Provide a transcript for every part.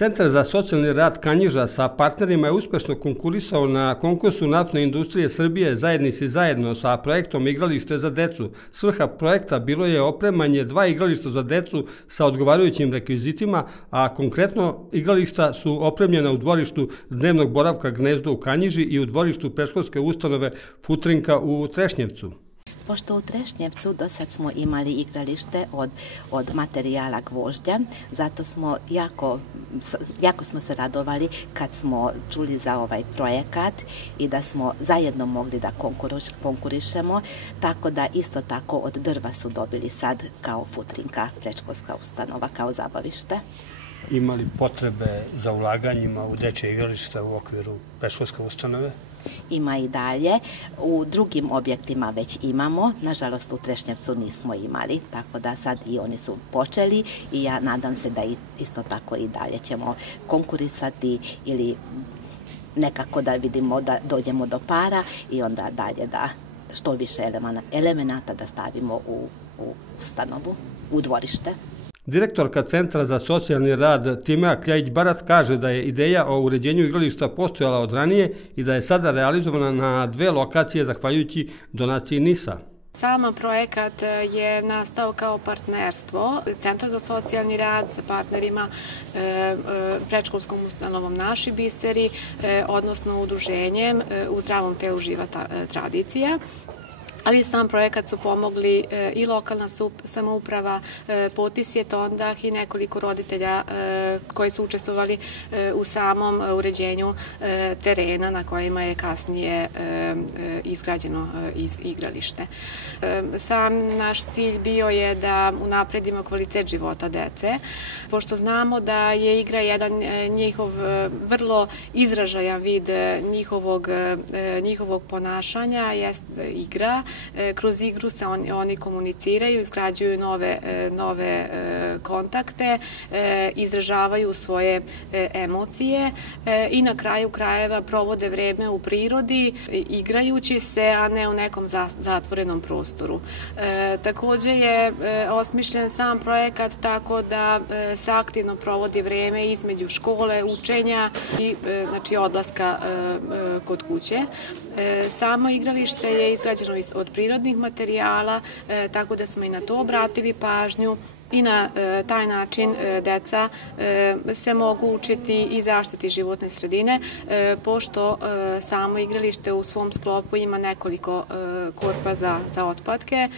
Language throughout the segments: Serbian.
Centar za socijalni rad Kanjiža sa partnerima je uspešno konkurisao na konkursu Naftne industrije Srbije Zajednici zajedno sa projektom Igralište za decu. Svrha projekta bilo je opremanje 2 igrališta za decu sa odgovarajućim rekvizitima, a konkretno igrališta su opremljena u dvorištu dnevnog boravka Gnezdo u Kanjiži i u dvorištu predškolske ustanove Futrinka u Trešnjevcu. Pošto u Trešnjevcu do sad smo imali igralište od materijala gvožđa, zato smo jako smo se radovali kad smo čuli za ovaj projekat i da smo zajedno mogli da konkurišemo, tako da isto tako od drva su dobili sad kao Futrinka predškolska ustanova, kao zabavište. Imali potrebe za ulaganjima u dečje igrališta u okviru predškolske ustanove? Ima i dalje. U drugim objektima već imamo. Nažalost, u Trešnjevcu nismo imali, tako da sad i oni su počeli i ja nadam se da isto tako i dalje ćemo konkurisati ili nekako da vidimo da dođemo do para i onda dalje da što više elemenata da stavimo u ustanovu, u dvorište. Direktorka Centra za socijalni rad Timea Kljajić-Barat kaže da je ideja o uređenju igrališta postojala od ranije i da je sada realizovana na 2 lokacije zahvaljujući donaciji NIS-a. Sam projekat je nastao kao partnerstvo Centra za socijalni rad sa partnerima predškolskom ustanovom Naši biseri, odnosno udruženjem U zdravom telu živa tradicija. Ali sam projekat su pomogli i lokalna samouprava, Potis je Tondah i nekoliko roditelja koji su učestvovali u samom uređenju terena na kojima je kasnije izgrađeno igralište. Sam naš cilj bio je da unapredimo kvalitet života dece, pošto znamo da je igra jedan njihov vrlo izražajan vid njihovog ponašanja, jest igra. Kroz igru se oni komuniciraju, izgrađuju nove kontakte, izražavaju svoje emocije i na kraju krajeva provode vreme u prirodi, igrajući se, a ne u nekom zatvorenom prostoru. Također je osmišljen sam projekat tako da se aktivno provodi vreme između škole, učenja i odlaska kod kuće. Samo igralište je izgrađeno od prirodnih materijala, tako da smo i na to obratili pažnju i na taj način deca se mogu učiti i zaštiti životne sredine, pošto samo igralište u svom sklopu ima nekoliko korpa za otpadke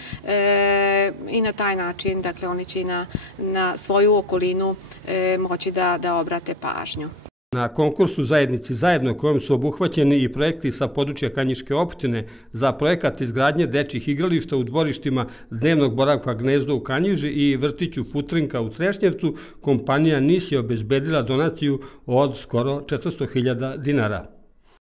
i na taj način, dakle, oni će na svoju okolinu moći da obrate pažnju. Na konkursu Zajednici zajedno kojom su obuhvaćeni i projekti sa područja Kanjiške opštine za projekat izgradnje dečjih igrališta u dvorištima dnevnog boravka Gnezdo u Kanjiži i vrtiću Futrinka u Trešnjevcu, kompanija NIS je obezbedila donaciju od skoro 400.000 dinara.